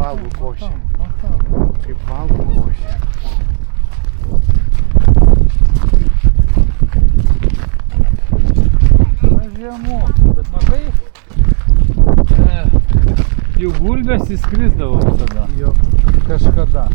valgo košę. Kaip valgo košę. Na žiemos, bet matai, jų gulbės įskrisdavo visada. Jo. Kažkada.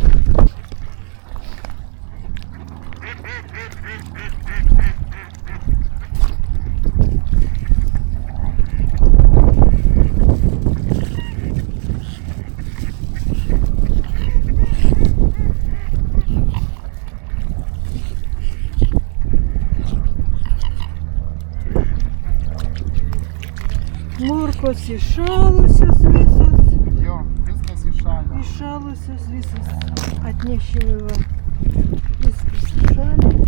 Morkos įšalusios visos. Jo, viskas įšalę. Įšalusios visos. Atnešime va. Viskas įšalę.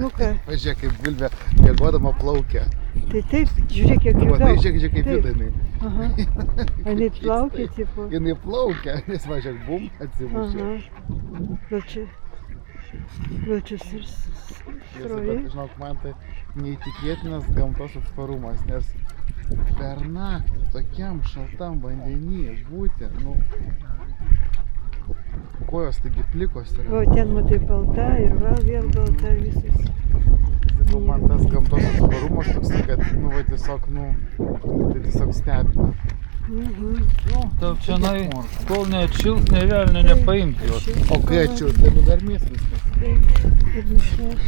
Nu ką? Pažiūrėk, kaip gulbė miegodama plaukia. Tai taip, žiūrėk, kiek jų Matai, daug. žiūrėk, kaip Taip. juda jinai. Aha. Jinai plaukia, tipo. Jinai plaukia, nes važiuok, bum, atsimušė. Aha. Gal čia sroji. Žinok, man tai neįtikėtinas gamtos atsparumas, nes per naktį tokiam šaltam vandenį būti, nu, kojos taigi plikos yra. O ten matai balta ir vėl balta visas. Sakau, man tas gamtos atsparumas toks, kad, nu, va, tiesiog, nu, tai tiesiog stebina. Tau čia, kol neatšils, ne velnio nepaimti jos. O kai atšils, tai nugarmės viskas. Ir mišrus.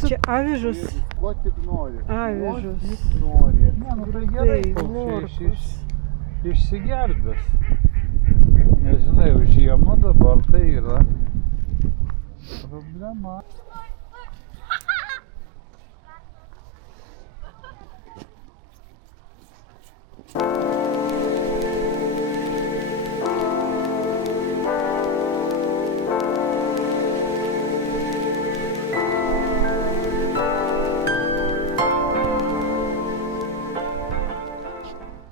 Čia avižus. Ko tik nori. Avižus. Ko tik nori. Ne, nu tai gerai, Taip, paukščiai morkos. išsigelbės. Nežinai, jau žiemą dabar tai yra problema.